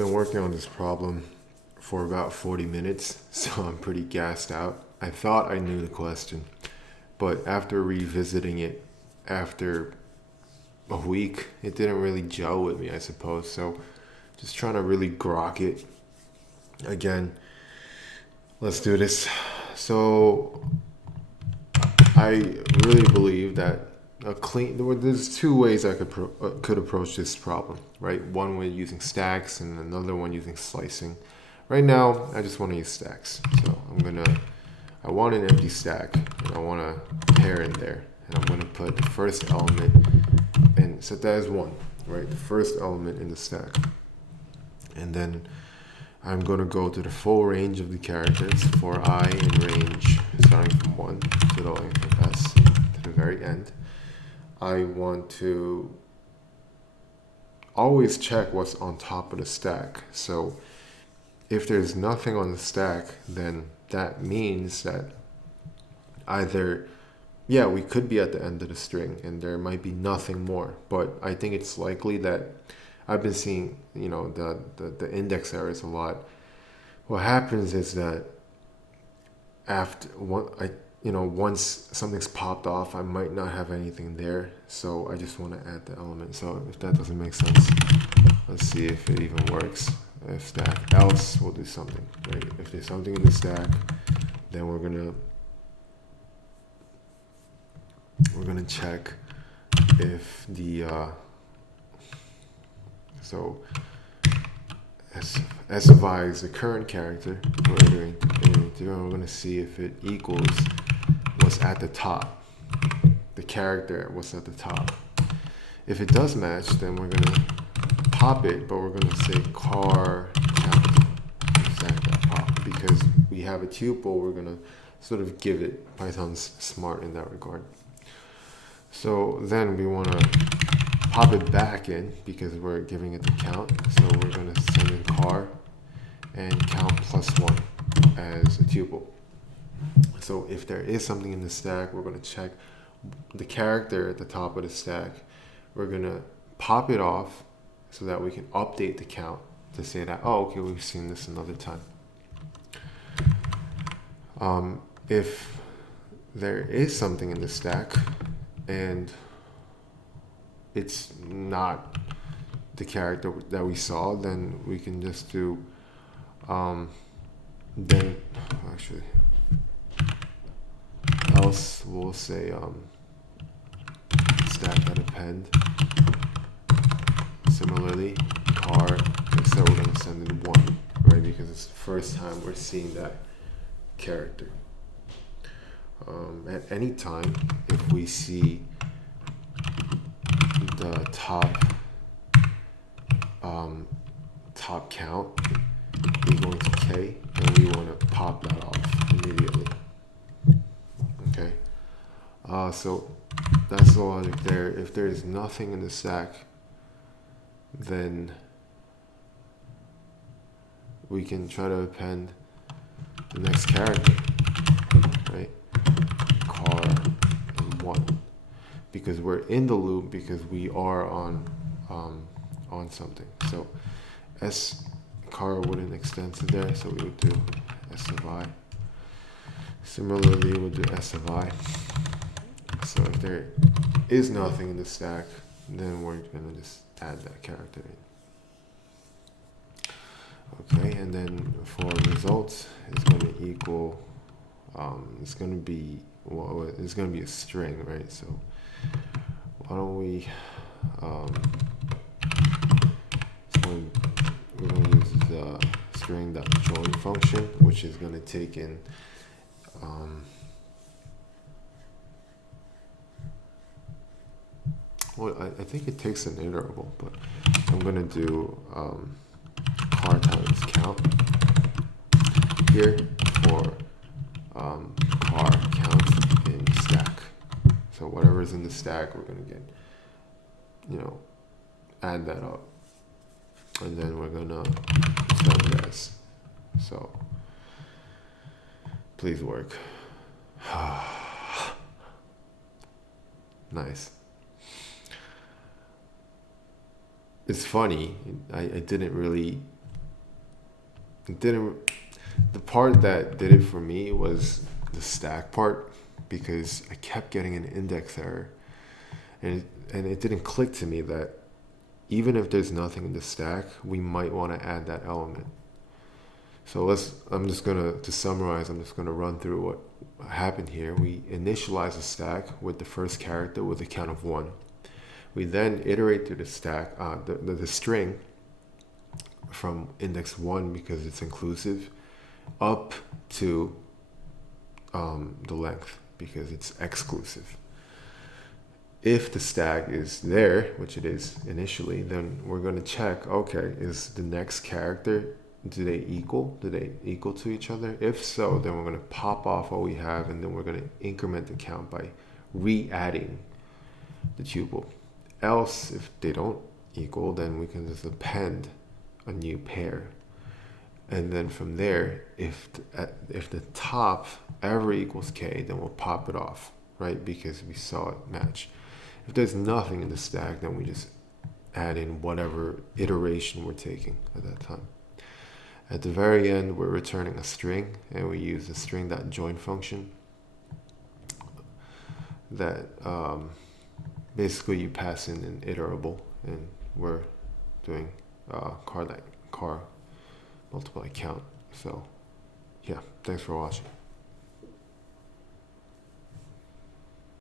been working on this problem for about 40 minutes, so I'm pretty gassed out. I thought I knew the question, but after revisiting it after a week, it didn't really gel with me, I suppose. So just trying to really grok it again. Let's do this. So I really believe that there's two ways I could approach this problem, right? One way using stacks and another one using slicing. Right now, I just want to use stacks. So I want an empty stack and I want a pair in there. And I'm going to put the first element and set that as 1, right? The first element in the stack. And then I'm going to go to the full range of the characters for I in range, starting from 1 to the length of S to the very end. I want to always check what's on top of the stack. So if there's nothing on the stack, then that means that either, yeah, we could be at the end of the string and there might be nothing more. But I think it's likely that I've been seeing, the index errors a lot. What happens is that once something's popped off, I might not have anything there. So I just want to add the element. So if that doesn't make sense, let's see if it even works. If stack else, we'll do something, right? If there's something in the stack, then we're gonna check if the so S of I is the current character we're entering into, and we're gonna see if it equals what's at the top, the character what's at the top. If it does match, then we're gonna pop it, but we're gonna say car count stack.pop because we have a tuple. We're gonna sort of give it. Python's smart in that regard. So then we want to pop it back in because we're giving it the count. So we're going to send in car and count +1 as a tuple. So if there is something in the stack, we're going to check the character at the top of the stack. We're going to pop it off so that we can update the count to say that, oh, okay, we've seen this another time. If there is something in the stack and it's not the character that we saw, then we can just do else we'll say stack.append. Similarly, car, except we're going to send in 1, right? Because it's the first time we're seeing that character. At any time, if we see the top count equal to k, then we want to pop that off immediately. Okay. So that's the logic there. If there is nothing in the stack, then we can try to append the next character, right? Car and 1, because we're in the loop because we are on something. So S car wouldn't extend to there, so we would do S of I. Similarly, we'll do S of I. So if there is nothing in the stack, then we're gonna just add that character in. Okay, and then for results, it's going to equal, it's going to be a string, right? So why don't we, we're going to use the string.join function, which is going to take in, I think it takes an iterable, but I'm going to do car times count here for car count in stack. So whatever's in the stack, we're going to get, add that up. And then we're going to send this. So please work. Nice. It's funny, I didn't really it didn't. The part that did it for me was the stack part, because I kept getting an index error, and it didn't click to me that even if there's nothing in the stack, we might want to add that element. So to summarize, I'm just gonna run through what happened here. We initialize a stack with the first character with a count of 1. We then iterate through the stack, the string from index 1, because it's inclusive, up to the length, because it's exclusive. If the stack is there, which it is initially, then we're going to check, okay, is the next character, do they equal to each other? If so, then we're going to pop off what we have, and then we're going to increment the count by re-adding the tuple. Else, if they don't equal, then we can just append a new pair. And then from there, if the top ever equals k, then we'll pop it off, right? Because we saw it match. If there's nothing in the stack, then we just add in whatever iteration we're taking at that time. At the very end, we're returning a string, and we use the string.join function that basically you pass in an iterable, and we're doing car multiply count. So yeah, thanks for watching.